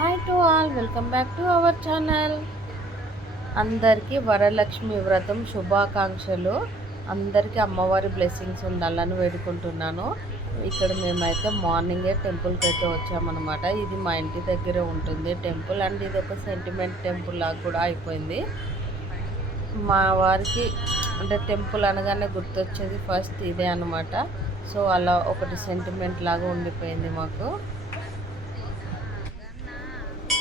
Hi to all, welcome back to our channel. అందరికీ వరలక్ష్మి వ్రతం శుభాకాంక్షలు. అందరికీ అమ్మవారి బ్లెస్సింగ్స్ ఉండాలని వేడుకుంటున్నాను. ఇక్కడ మేమైతే మార్నింగే టెంపుల్కి అయితే వచ్చామన్నమాట. ఇది మా ఇంటి దగ్గరే ఉంటుంది టెంపుల్, అండ్ ఇది ఒక సెంటిమెంట్ టెంపుల్ లాగా కూడా అయిపోయింది. మా వారికి అంటే టెంపుల్ అనగానే గుర్తొచ్చేది ఫస్ట్ ఇదే అనమాట. సో అలా ఒకటి సెంటిమెంట్ లాగా ఉండిపోయింది మాకు.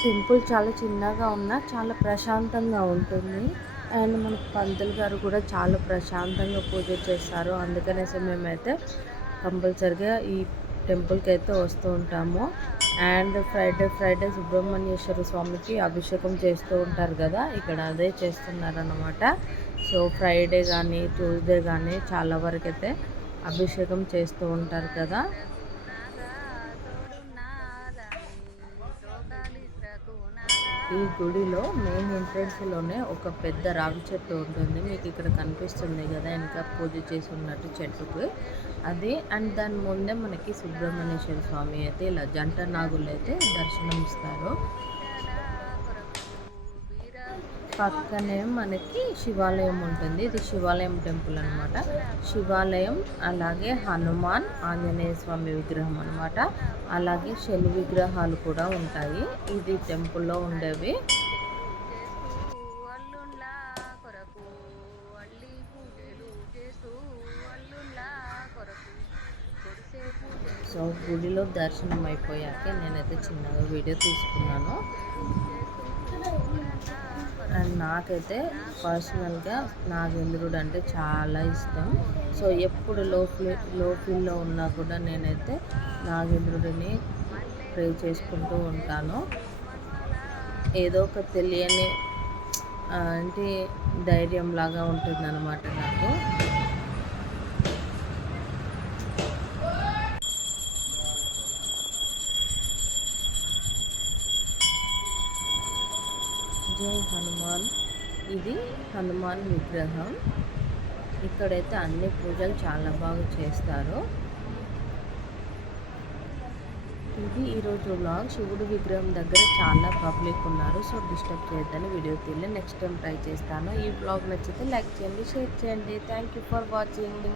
టెంపుల్ చాలా చిన్నగా ఉన్నా చాలా ప్రశాంతంగా ఉంటుంది. అండ్ మనకు పంతులు గారు కూడా చాలా ప్రశాంతంగా పూజ చేస్తారు. అందుకనేసి మేమైతే కంపల్సరిగా ఈ టెంపుల్కి అయితే వస్తూ ఉంటాము. అండ్ ఫ్రైడే సుబ్రహ్మణ్యేశ్వర స్వామికి అభిషేకం చేస్తూ ఉంటారు కదా, ఇక్కడ అదే చేస్తున్నారన్నమాట. సో ఫ్రైడే కానీ ట్యూస్డే కానీ చాలా వరకు అయితే అభిషేకం చేస్తూ ఉంటారు కదా. ఈ గుడిలో మెయిన్ ఎంట్రన్స్లోనే ఒక పెద్ద రావి చెట్టు ఉంటుంది. మీకు ఇక్కడ కనిపిస్తుంది కదా, ఇంకా పూజ చేసి ఉన్నట్టు చెట్టుకు అది. అండ్ దాని ముందే మనకి సుబ్రహ్మణ్యేశ్వర స్వామి అయితే ఇలా జంట నాగులు అయితే దర్శనం ఇస్తారు. పక్కనే మనకి శివాలయం ఉంటుంది. ఇది శివాలయం టెంపుల్ అనమాట. శివాలయం, అలాగే హనుమాన్, ఆంజనేయ స్వామి విగ్రహం అనమాట. అలాగే శని విగ్రహాలు కూడా ఉంటాయి ఇది టెంపుల్లో ఉండేవి. సో గుడిలో దర్శనం అయిపోయాక నేనైతే చిన్నగా వీడియో తీసుకున్నాను. అండ్ నాకైతే పర్సనల్గా నాగేంద్రుడు అంటే చాలా ఇష్టం. సో ఎప్పుడు లో ఫీల్లో ఉన్నా కూడా నేనైతే నాగేంద్రుడిని ప్రే చేసుకుంటూ ఉంటాను. ఏదో ఒక తెలియని అంటే ధైర్యం లాగా ఉంటుంది అన్నమాట నాకు. జై హనుమాన్. ఇది హనుమాన్ విగ్రహం. ఇక్కడైతే అన్ని పూజలు చాలా బాగా చేస్తారు. ఇది ఈరోజు వ్లాగ్. శివుడు విగ్రహం దగ్గర చాలా పబ్లిక్ ఉన్నారు. సో డిస్టర్బ్ చేయొద్దని వీడియో తీయలే. నెక్స్ట్ టైం ట్రై చేస్తాను. ఈ వ్లాగ్ నచ్చితే లైక్ చేయండి, షేర్ చేయండి. Thank you for watching.